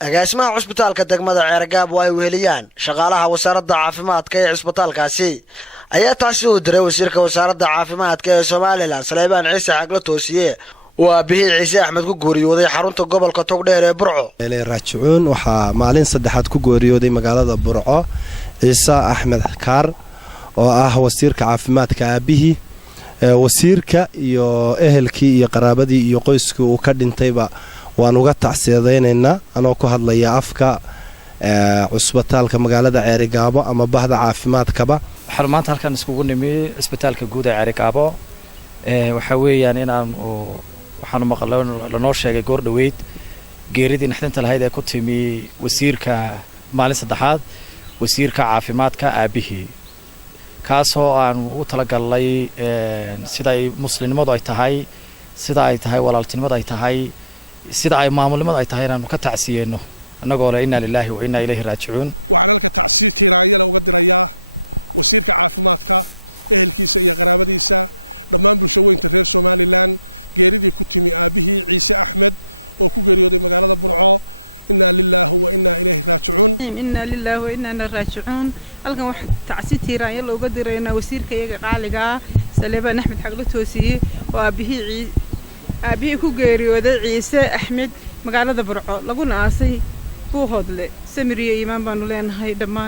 agaasimaha cusbitaalka degmada Ceergaab way weheliyaan shaqaalaha wasaaradda caafimaadka ee cusbitaalkaasi ayaa taasi u diray wasiirka wasaaradda caafimaadka ee Soomaaliland Saleebaan Ciise Xagla Toosiye waa bixi Ciise Axmed ku gooriyooday xarunta gobolka Togdheer ee Burco raajicuun waxa maalin saddexaad ku gooriyooday magaalada Burco Ciise Axmed Kaar oo ah wasiirka caafimaadka aabihi wasiirka iyo ehelkii iyo qaraabadii iyo qoyskii uu ka dhintayba waan uga tacsiyadeynayna anoo ku hadlaya afka cusbitaalka magaalada Ceergaabo ama bahda caafimaadkaba waxaan maanta halkan iskugu nimay cusbitaalka guud ee Ceergaabo waxa weeyaan in aan waxaan maqlay lanoo sheegay goor dhaweyd geeridii naxdinta lahayd ee ku timi wasiirka maalin saddexaad wasiirka caafimaadka aabihi kaasoo aan u talagalay sida ay muslimnimadu ay tahay sida ay tahay walaaltinimadu ay tahay sida ay maamulnimadu ay tahay inaan ka tacsiyeyno annagoo la inna lillahi wa inna ilayhi raaji'uun inna lillahi wa inna ilayhi raaji'uun halkan wax tacsi tiiraan yalla uga dirayna wasiirka iyaga qaaliga Saleebaan Axmed Xagla Toosiye oo aabihii ku geeriyooday Ciise Axmed magaalada Burco laguna aasay Buuhoodle samiriye iimaan baanu leenahay dhammaan